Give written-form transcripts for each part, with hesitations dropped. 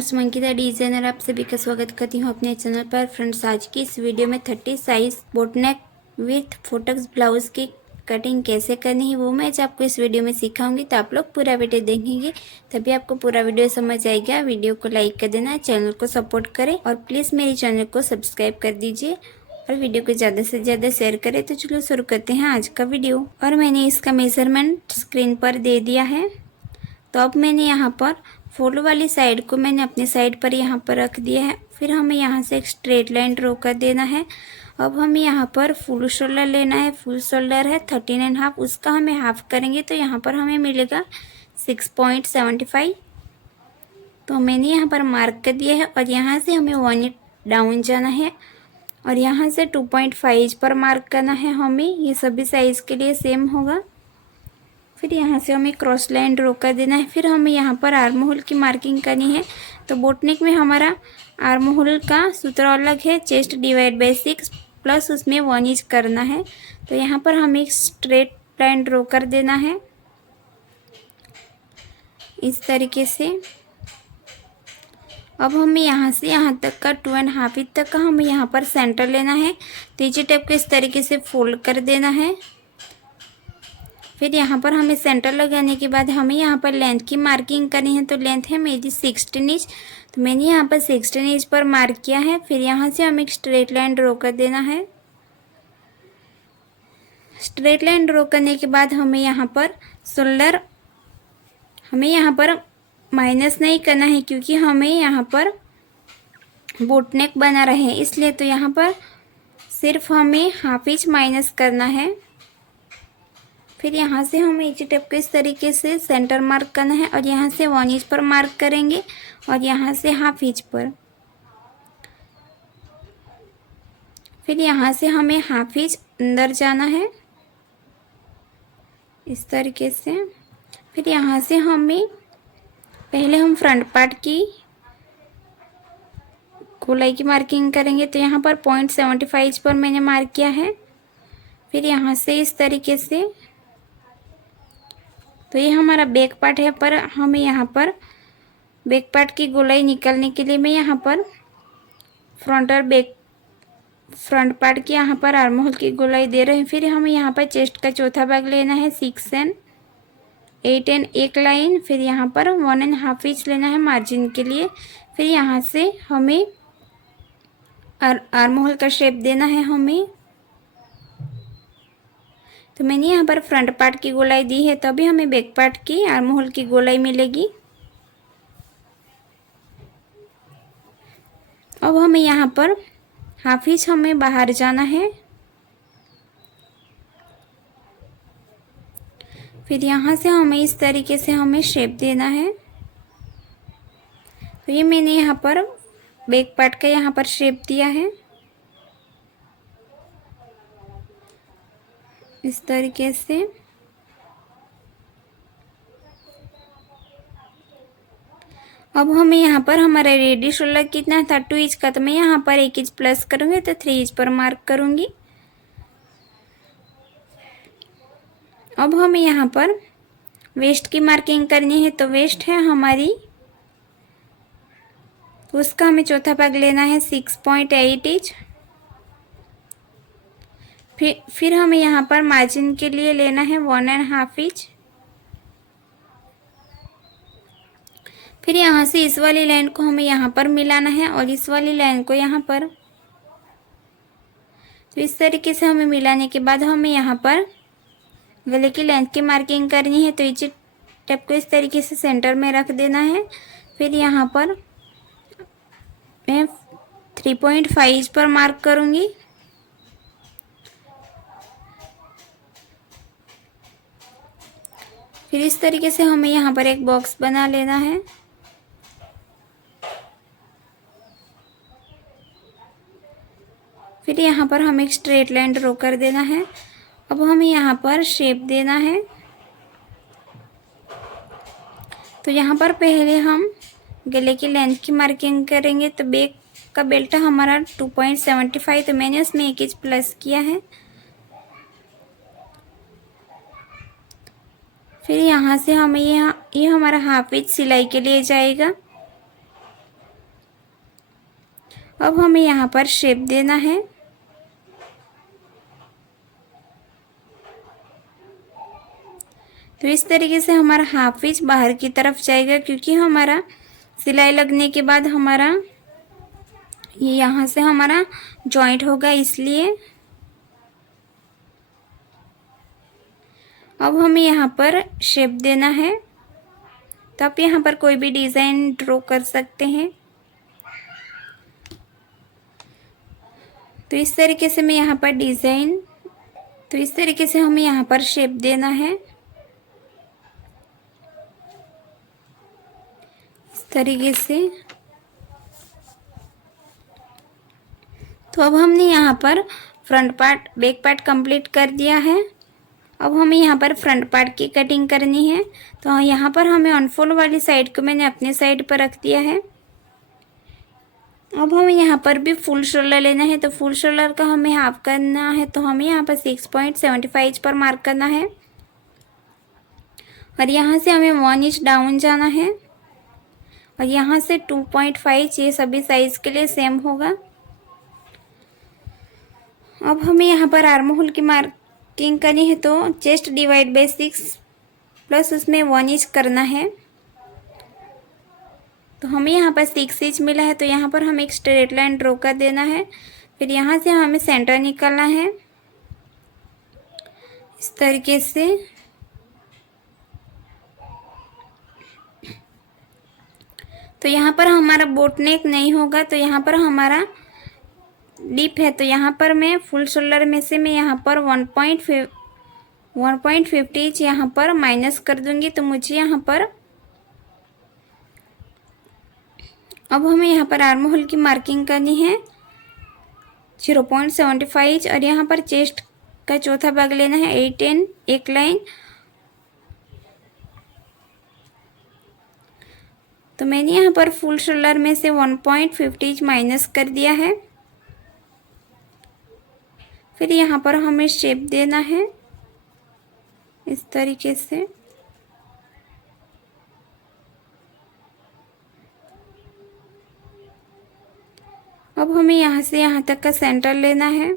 Friends, मंकिता designer आप सभी का स्वागत करती हूँ अपने चैनल पर। फ्रेंड्स, आज की इस वीडियो में 30 साइज बोटनेक विथ फोटक्स ब्लाउज की कटिंग कैसे करनी है वो मैं आज आपको इस वीडियो में सिखाऊंगी। तो आप लोग पूरा वीडियो देखेंगे तभी आपको पूरा वीडियो समझ आएगा। वीडियो को लाइक कर देना, चैनल को सपोर्ट करें और प्लीज़ मेरे चैनल को सब्सक्राइब कर दीजिए और वीडियो को ज़्यादा से ज़्यादा शेयर करें। तो चलो शुरू करते हैं आज का वीडियो। और मैंने इसका मेजरमेंट स्क्रीन पर दे दिया है। तो अब मैंने यहाँ पर फॉलो वाली साइड को मैंने अपनी साइड पर यहाँ पर रख दिया है। फिर हमें यहाँ से एक स्ट्रेट लाइन ड्रॉ कर देना है। अब हमें यहाँ पर फुल शोल्डर लेना है। फुल शोल्डर है 13.5, उसका हमें हाफ करेंगे तो यहाँ पर हमें मिलेगा 6.75। तो मैंने यहाँ पर मार्क कर दिया है और यहाँ से हमें 1 इंच डाउन जाना है और यहाँ से 2.5 पर मार्क करना है हमें। ये सभी साइज़ के लिए सेम होगा। फिर यहाँ से हमें क्रॉस लाइन ड्रॉ कर देना है। फिर हमें यहाँ पर आर्म होल की मार्किंग करनी है। तो बोटनेक में हमारा आर्म होल का सूत्र अलग है, चेस्ट डिवाइड बाय 6 प्लस उसमें 1 इंच करना है। तो यहाँ पर हमें एक स्ट्रेट लाइन ड्रॉ कर देना है इस तरीके से। अब हमें यहाँ से यहाँ तक का 2.5 इंच तक का हमें यहाँ पर सेंटर लेना है। तीसरी टेप को इस तरीके से फोल्ड कर देना है। फिर यहाँ पर हमें सेंटर लगाने के बाद हमें यहाँ पर लेंथ की मार्किंग करनी है। तो लेंथ है मेरी 16 इंच, तो मैंने यहाँ पर 16 इंच पर मार्क किया है। फिर यहाँ से हमें एक स्ट्रेट लाइन ड्रॉ कर देना है। स्ट्रेट लाइन ड्रॉ करने के बाद हमें यहाँ पर शोल्डर हमें यहाँ पर माइनस नहीं करना है क्योंकि हमें यहाँ पर बोटनेक बना रहे हैं इसलिए। तो यहाँ पर सिर्फ हमें हाफ इंच माइनस करना है। फिर यहाँ से हमें इसी टेप को इस तरीके से सेंटर मार्क करना है और यहाँ से 1 इंच पर मार्क करेंगे और यहाँ से हाफ इंच पर। फिर यहाँ से हमें हाफ इंच अंदर जाना है इस तरीके से। फिर यहाँ से हमें पहले हम फ्रंट पार्ट की गोलाई की मार्किंग करेंगे। तो यहाँ पर 0.75 पर मैंने मार्क किया है। फिर यहाँ से इस तरीके से, तो ये हमारा बैक पार्ट है, पर हमें यहाँ पर बैक पार्ट की गोलाई निकालने के लिए मैं यहाँ पर फ्रंट पार्ट की यहाँ पर आर्म होल की गोलाई दे रहे हैं। फिर हमें यहाँ पर चेस्ट का चौथा भाग लेना है 6 और 8 और एक लाइन। फिर यहाँ पर 1.5 इंच लेना है मार्जिन के लिए। फिर यहाँ से हमें आर्म होल का शेप देना है हमें। तो मैंने यहाँ पर फ्रंट पार्ट की गोलाई दी है, तभी हमें बैक पार्ट की आर्म होल की गोलाई मिलेगी। अब हमें यहाँ पर हाफ इंच हमें बाहर जाना है। फिर यहाँ से हमें इस तरीके से हमें शेप देना है। तो ये मैंने यहाँ पर बैक पार्ट का यहाँ पर शेप दिया है इस तरीके से। अब हमें यहाँ पर हमारा रेडी शोल्डर कितना था 2 इंच का, तो मैं यहाँ पर 1 इंच प्लस करूँगी तो 3 इंच पर मार्क करूँगी। अब हमें यहाँ पर वेस्ट की मार्किंग करनी है। तो वेस्ट है हमारी, उसका हमें चौथा भाग लेना है 6.8 इंच। फिर हमें यहाँ पर मार्जिन के लिए लेना है 1.5 इंच। फिर यहाँ से इस वाली लाइन को हमें यहाँ पर मिलाना है और इस वाली लाइन को यहाँ पर। तो इस तरीके से हमें मिलाने के बाद हमें यहाँ पर गले की लेंथ की मार्किंग करनी है। तो इस टेप को इस तरीके से सेंटर में रख देना है। फिर यहाँ पर मैं 3.5 पर मार्क करूँगी। फिर इस तरीके से हमें यहाँ पर एक बॉक्स बना लेना है। फिर यहाँ पर हमें एक स्ट्रेट लाइन ड्रॉ कर देना है। अब हमें यहाँ पर शेप देना है। तो यहाँ पर पहले हम गले की लेंथ की मार्किंग करेंगे। तो बैक का बेल्ट हमारा 2.75, तो मैंने उसमें 1 इंच प्लस किया है। फिर यहाँ से हमें ये हमारा हाफ इंच सिलाई के लिए जाएगा। अब हमें यहाँ पर शेप देना है। तो इस तरीके से हमारा हाफ इंच बाहर की तरफ जाएगा, क्योंकि हमारा सिलाई लगने के बाद हमारा ये यहाँ से हमारा जॉइंट होगा, इसलिए अब हमें यहाँ पर शेप देना है। तो आप यहाँ पर कोई भी डिज़ाइन ड्रॉ कर सकते हैं। तो इस तरीके से मैं यहाँ पर डिज़ाइन, तो इस तरीके से हमें यहाँ पर शेप देना है, इस तरीके से। तो अब हमने यहाँ पर front part back part complete कर दिया है। अब हमें यहाँ पर फ्रंट पार्ट की कटिंग करनी है। तो यहाँ पर हमें अनफोल्ड वाली साइड को मैंने अपने साइड पर रख दिया है। अब हमें यहाँ पर भी फुल शोल्डर लेना है। तो फुल शोल्डर का हमें हाफ करना है, तो हमें यहाँ पर 6.75 इंच पर मार्क करना है और यहाँ से हमें 1 इंच डाउन जाना है और यहाँ से 2.5, ये सभी साइज के लिए सेम होगा। अब हमें यहाँ पर आर्म होल की मार्किंग करनी है। तो चेस्ट डिवाइड बाय 6 प्लस उसमें 1 इंच करना है। तो हमें यहाँ पर 6 इंच मिला है। तो यहाँ पर हमें एक स्ट्रेट लाइन ड्रॉ कर देना है। फिर यहाँ से हमें सेंटर निकालना है इस तरीके से। तो यहाँ पर हमारा बोट नेक नहीं होगा, तो यहाँ पर हमारा डीप है। तो यहाँ पर मैं फुल शोल्डर में से मैं यहाँ पर 1.50 इंच यहाँ पर माइनस कर दूंगी। तो मुझे यहाँ पर, अब हमें यहाँ पर आर्म होल की मार्किंग करनी है 0.75 इंच और यहाँ पर चेस्ट का चौथा भाग लेना है 8 एंड एक लाइन। तो मैंने यहाँ पर फुल शोल्डर में से 1.50 इंच माइनस कर दिया है। फिर यहाँ पर हमें शेप देना है इस तरीके से। अब हमें यहाँ से यहाँ तक का सेंटर लेना है।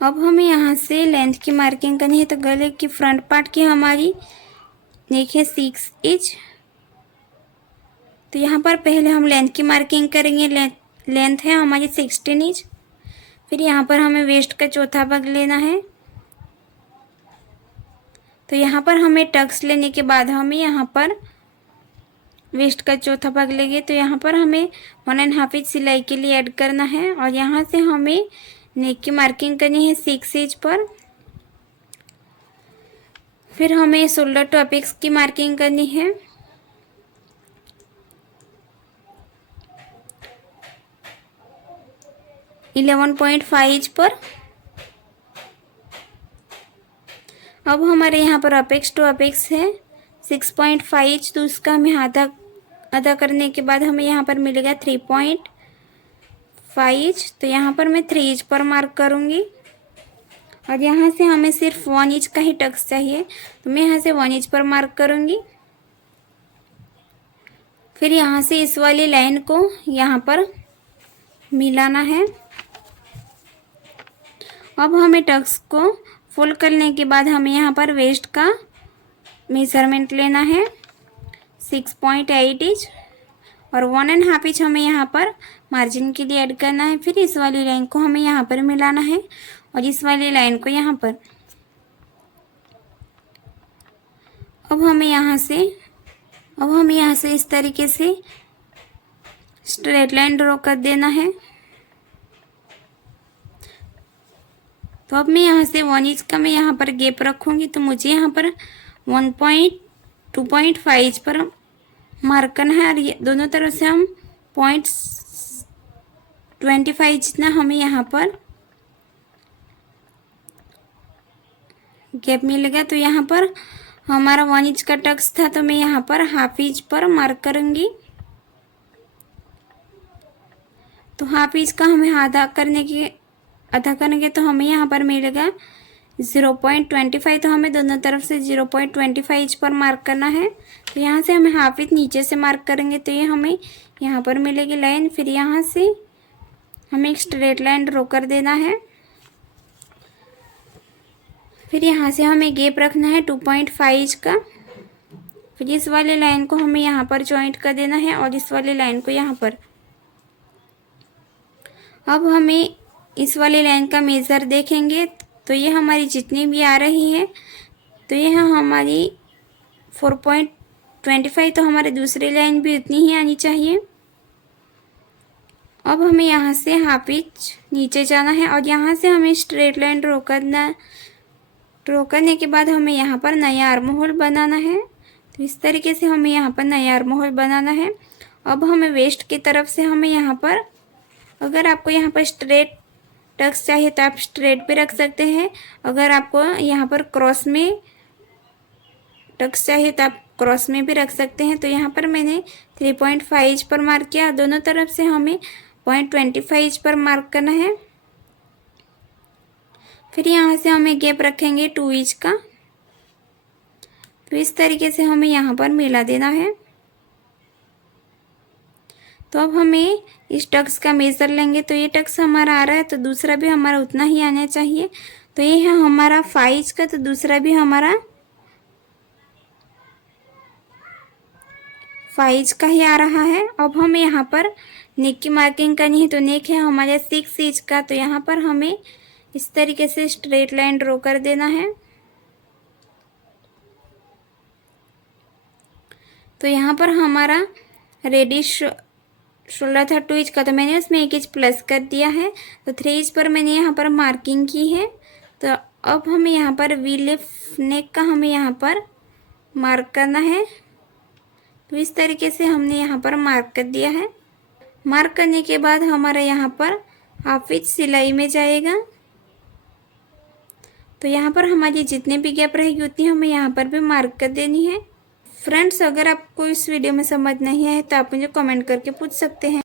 अब हमें यहाँ से लेंथ की मार्किंग करनी है। तो गले की फ्रंट पार्ट की हमारी नेक है 6 इंच। तो यहाँ पर पहले हम लेंथ की मार्किंग करेंगे। लेंथ है हमारी 16 इंच। फिर यहाँ पर हमें वेस्ट का चौथा भाग लेना है। तो यहाँ पर हमें टक्स लेने के बाद हमें यहाँ पर वेस्ट का चौथा भाग लेंगे। तो यहाँ पर हमें 1.5 इंच सिलाई के लिए ऐड करना है और यहाँ से हमें नेक की मार्किंग करनी है 6 इंच पर। फिर हमें शोल्डर टू अपेक्स की मार्किंग करनी है। $11.5 इंच पर। अब हमारे यहाँ पर अपेक्स टू अपेक्स है 6.5 इंच। तो उसका हमें आधा करने के बाद हमें यहाँ पर मिलेगा 3.5 इंच। तो यहाँ पर मैं 3 इंच पर मार्क करूँगी और यहाँ से हमें सिर्फ 1 इंच का ही टक्स चाहिए। तो मैं यहाँ से 1 इंच पर मार्क करूँगी। फिर यहाँ से इस वाली लाइन को यहाँ पर मिलाना है। अब हमें टक्स को फोल्ड करने के बाद हमें यहाँ पर वेस्ट का मेजरमेंट लेना है 6.8 इंच और 1.5 इंच हमें यहाँ पर मार्जिन के लिए ऐड करना है। फिर इस वाली लाइन को हमें यहाँ पर मिलाना है और इस वाली लाइन को यहाँ पर। अब हमें यहाँ से इस तरीके से स्ट्रेट लाइन ड्रॉ कर देना है। तो अब मैं यहाँ से 1 इंच का मैं यहाँ पर गैप रखूँगी। तो मुझे यहाँ पर 2.5 इंच पर मार्क करना है और ये दोनों तरफ से हम 0.25 इंच जितना हमें यहाँ पर गैप मिलेगा। तो यहाँ पर हमारा 1 इंच का टक्स था, तो मैं यहाँ पर हाफ इंच पर मार्क करूँगी। तो हाफ इंच का हमें आधा करेंगे तो हमें यहाँ पर मिलेगा 0.25, तो हमें दोनों तरफ से 0.25 इंच पर मार्क करना है। तो यहाँ से हमें हाफ इंच नीचे से मार्क करेंगे तो ये हमें यहाँ पर मिलेगी लाइन। फिर यहाँ से हमें एक स्ट्रेट लाइन ड्रॉ कर देना है। फिर यहाँ से हमें गैप रखना है 2.5 इंच का। फिर इस वाले लाइन को हमें यहाँ पर जॉइंट कर देना है और इस वाले लाइन को यहाँ पर। अब हमें इस वाले लाइन का मेज़र देखेंगे तो ये हमारी जितनी भी आ रही है तो ये हमारी 4.25, तो हमारे दूसरी लाइन भी उतनी ही आनी चाहिए। अब हमें यहाँ से हाफ इंच नीचे जाना है और यहाँ से हमें स्ट्रेट लाइन ड्रॉ करने के बाद हमें यहाँ पर नया आर्म होल बनाना है। तो इस तरीके से हमें यहाँ पर नया आर्म होल बनाना है। अब हमें वेस्ट की तरफ से हमें यहाँ पर, अगर आपको यहाँ पर स्ट्रेट टक्स चाहिए तो आप स्ट्रेट पे रख सकते हैं। अगर आपको यहाँ पर क्रॉस में टक्स चाहिए तो आप क्रॉस में भी रख सकते हैं। तो यहाँ पर मैंने 3.5 इंच पर मार्क किया। दोनों तरफ से हमें 0.25 इंच पर मार्क करना है। फिर यहाँ से हमें गैप रखेंगे 2 इंच का। तो इस तरीके से हमें यहाँ पर मिला देना है। तो अब हमें इस टक्स का मेज़र लेंगे तो ये टक्स हमारा आ रहा है तो दूसरा भी हमारा उतना ही आना चाहिए। तो ये है हमारा 5 इंच का, तो दूसरा भी हमारा 5 इंच का ही आ रहा है। अब हमें यहाँ पर नेक की मार्किंग करनी है। तो नेक है हमारे 6 इंच का। तो यहाँ पर हमें इस तरीके से स्ट्रेट लाइन ड्रॉ कर देना है। तो यहाँ पर हमारा रेडी शोल्डर था 2 इंच का, तो मैंने उसमें 1 इंच प्लस कर दिया है। तो 3 इंच पर मैंने यहाँ पर मार्किंग की है। तो अब हमें यहाँ पर वी लेफ नेक का हमें यहाँ पर मार्क करना है। तो इस तरीके से हमने यहाँ पर मार्क कर दिया है। मार्क करने के बाद हमारा यहाँ पर हाफ इंच सिलाई में जाएगा। तो यहाँ पर हमारी जितने भी गैप रहेगी उतनी हमें यहाँ पर भी मार्क कर देनी है। फ्रेंड्स, अगर आपको इस वीडियो में समझ नहीं आए तो आप मुझे कमेंट करके पूछ सकते हैं।